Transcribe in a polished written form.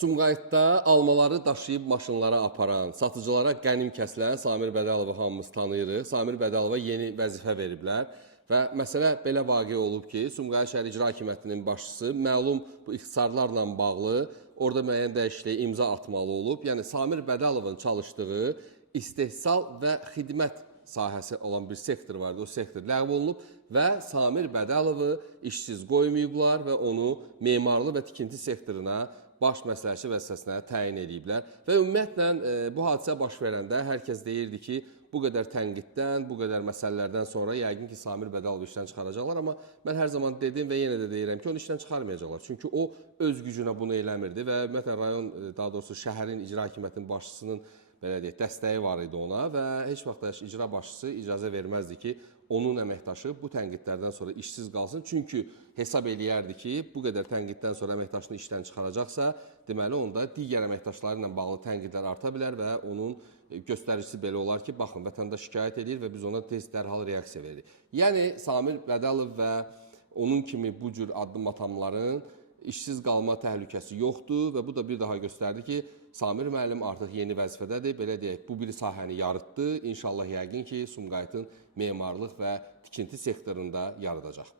Sumqayıtda almaları daşıyıb maşınlara aparan, satıcılara qənim kəsilən Samir Bədəlovu hamımız tanıyırıq. Samir Bədəlova yeni vəzifə veriblər və məsələ belə vaqe olub ki, Sumqayıt şəhər İcra Hakimiyyətinin başçısı məlum bu ixtisarlarla bağlı orada müəyyən dəyişikliyə imza atmalı olub. Yəni Samir Bədəlovun çalışdığı istehsal və xidmət sahəsi olan bir sektor vardı. O sektor ləğv olunub və Samir Bədəlovu işsiz qoymayıblar və onu memarlı və tikinti sektoruna baş məsləhətçi vəzifəsinə təyin ediblər. Və ümumiyyətlə bu hadisə baş verəndə hər kəs deyirdi ki, bu qədər tənqiddən, bu qədər məsələlərdən sonra yəqin ki, Samir Bədəlovu işdən çıxaracaqlar. Amma mən hər zaman dedim və yenə də deyirəm ki, onu işdən çıxarmayacaqlar. Çünki o öz gücünə bunu eləmirdi və ümumiyyətlə rayon, daha doğrusu şəhərin icra hakimiyyətinin başçısının belə deyək, dəstəyi var idi ona və heç vaxt icra başçısı icazə verməzdi ki, onun əməkdaşı bu tənqidlərdən sonra işsiz qalsın. Çünki hesab eləyərdi ki, bu qədər tənqiddən sonra əməkdaşını işdən çıxaracaqsa, deməli onda digər əməkdaşları ilə bağlı tənqidlər arta bilər və onun göstəricisi belə olar ki, baxın, vətəndaş şikayət edir və biz ona tez dərhal reaksiya veririk. Yəni, Samir Bədəlov və onun kimi bu cür addım atanların işsiz qalma təhlükəsi yoxdur və bu da bir daha göstərdi ki, Samir müəllim artıq yeni vəzifədədir. Belə deyək, bu bir sahəni yarıtdı. İnşallah yəqin ki, Sumqayıtın memarlıq və tikinti sektorunda yaradacaq.